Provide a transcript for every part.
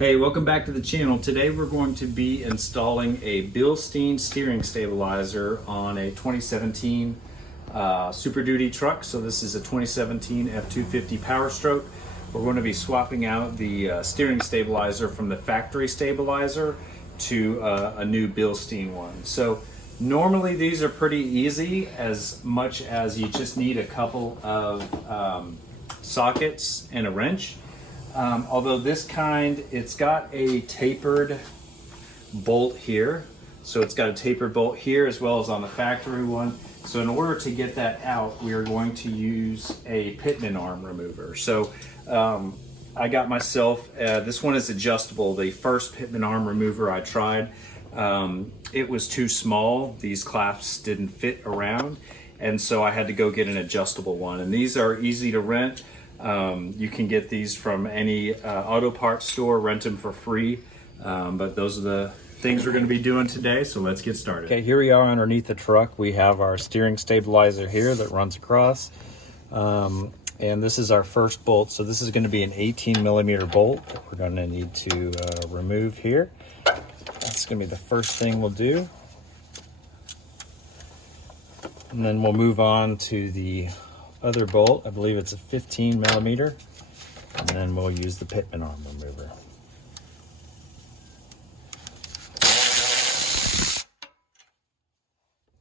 Hey, welcome back to the channel. Today we're going to be installing a Bilstein steering stabilizer on a 2017 Super Duty truck. So this is a 2017 F250 Powerstroke. We're going to be swapping out the steering stabilizer from the factory stabilizer to a new Bilstein one. So normally these are pretty easy, as much as you just need a couple of sockets and a wrench. Although this kind, it's got a tapered bolt here. So it's got a tapered bolt here as well as on the factory one. So in order to get that out, we are going to use a pitman arm remover. So I got myself, this one is adjustable. The first pitman arm remover I tried, it was too small. These clasps didn't fit around. And so I had to go get an adjustable one. And these are easy to rent. You can get these from any auto parts store, rent them for free. But those are the things we're going to be doing today, so let's get started. Okay, here we are underneath the truck. We have our steering stabilizer here that runs across. And this is our first bolt. So this is going to be an 18 millimeter bolt that we're going to need to remove here. That's going to be the first thing we'll do. And then we'll move on to the other bolt. I believe it's a 15 millimeter, and then we'll use the pitman arm remover.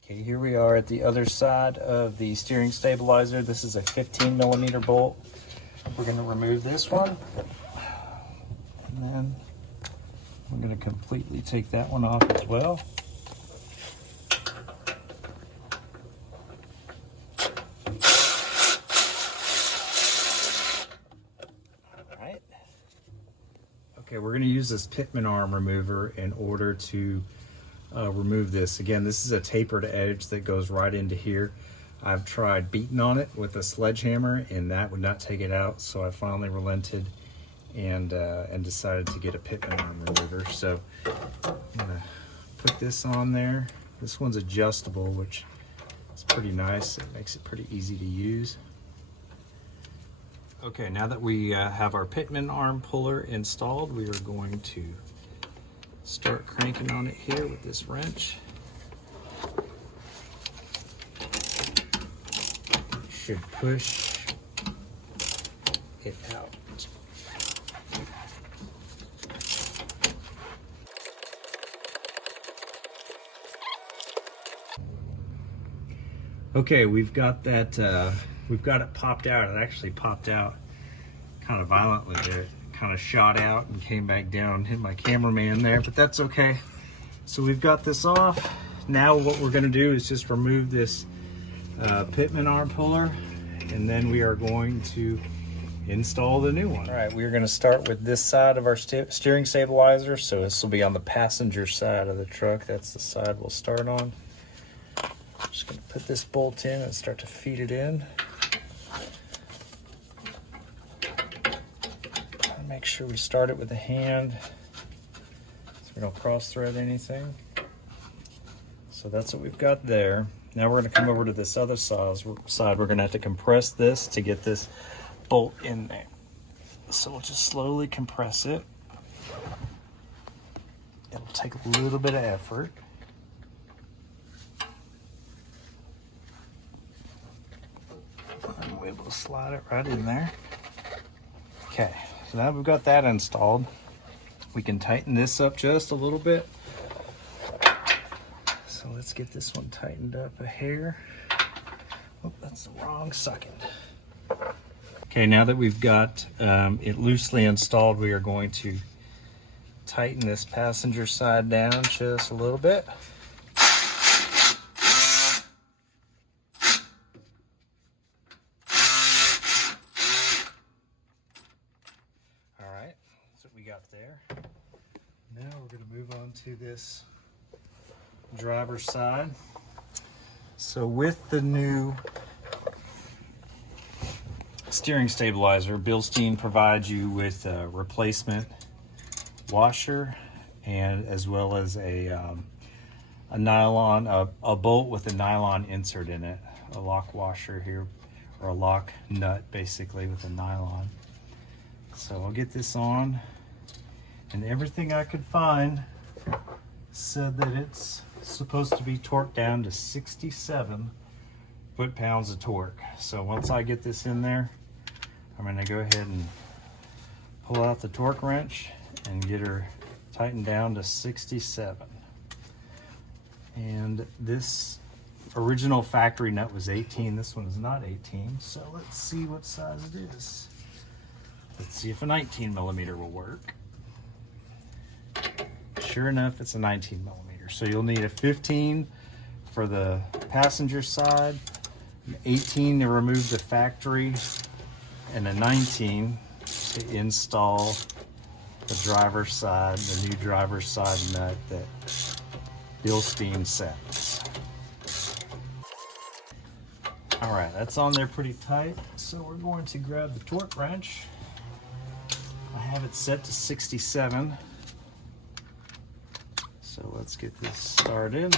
Okay, here we are at the other side of the steering stabilizer. This is a 15 millimeter bolt. We're going to remove this one, and then we're going to completely take that one off as well. Okay, we're going to use this pitman arm remover in order to remove this. Again, this is a tapered edge that goes right into here. I've tried beating on it with a sledgehammer, and that would not take it out. So I finally relented and decided to get a pitman arm remover. So I'm going to put this on there. This one's adjustable, which is pretty nice. It makes it pretty easy to use. Okay, now that we have our pitman arm puller installed, we are going to start cranking on it here with this wrench. Should push it out. Okay, we've got that. We've got it popped out. It actually popped out kind of violently there. It kind of shot out and came back down, hit my cameraman there, but that's okay. So we've got this off. Now what we're gonna do is just remove this pitman arm puller, and then we are going to install the new one. All right, we're gonna start with this side of our steering stabilizer. So this will be on the passenger side of the truck. That's the side we'll start on. Just gonna put this bolt in and start to feed it in. Make sure we start it with the hand so we don't cross thread anything. So that's what we've got there. Now we're going to come over to this other side. We're going to have to compress this to get this bolt in there. So we'll just slowly compress it. It'll take a little bit of effort. And we'll be able to slide it right in there. Okay. So now we've got that installed. We can tighten this up just a little bit. So let's get this one tightened up a hair. Oh, that's the wrong socket. Okay, now that we've got it loosely installed, we are going to tighten this passenger side down just a little bit. Got there. Now we're going to move on to this driver's side. So with the new steering stabilizer, Bilstein provides you with a replacement washer, and as well as a nylon, a bolt with a nylon insert in it, a lock washer here, or a lock nut basically with a nylon. So I'll get this on. And everything I could find said that it's supposed to be torqued down to 67 foot-pounds of torque. So once I get this in there, I'm going to go ahead and pull out the torque wrench and get her tightened down to 67. And this original factory nut was 18. This one is not 18. So let's see what size it is. Let's see if a 19 millimeter will work. Sure enough, it's a 19 millimeter. So you'll need a 15 for the passenger side, an 18 to remove the factory, and a 19 to install the driver's side, the new driver's side nut that Bilstein sets. All right, that's on there pretty tight. So we're going to grab the torque wrench. I have it set to 67. So let's get this started.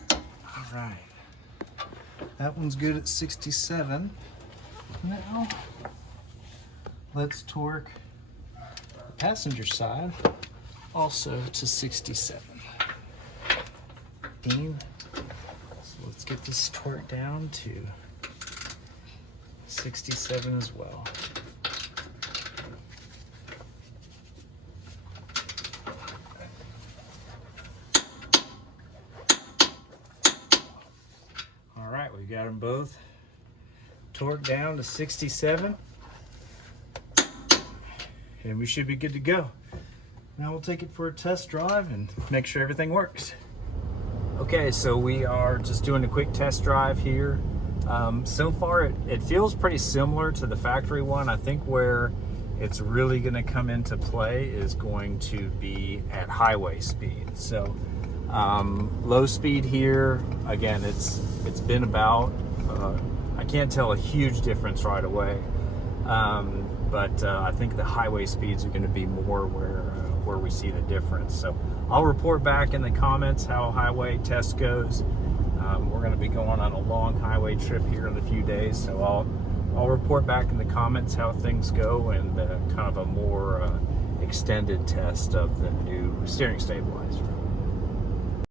All right, that one's good at 67. Now, let's torque the passenger side also to 67. So let's get this torque down to 67 as well. All right, we got them both torqued down to 67, and we should be good to go. Now we'll take it for a test drive and make sure everything works. Okay, so we are just doing a quick test drive here. So far it feels pretty similar to the factory one. I think where it's really going to come into play is going to be at highway speed. So low speed here, again, it's been about, I can't tell a huge difference right away, but I think the highway speeds are going to be more where we see the difference. So I'll report back in the comments how highway test goes. We're going to be going on a long highway trip here in a few days, so I'll report back in the comments how things go and kind of a more extended test of the new steering stabilizer.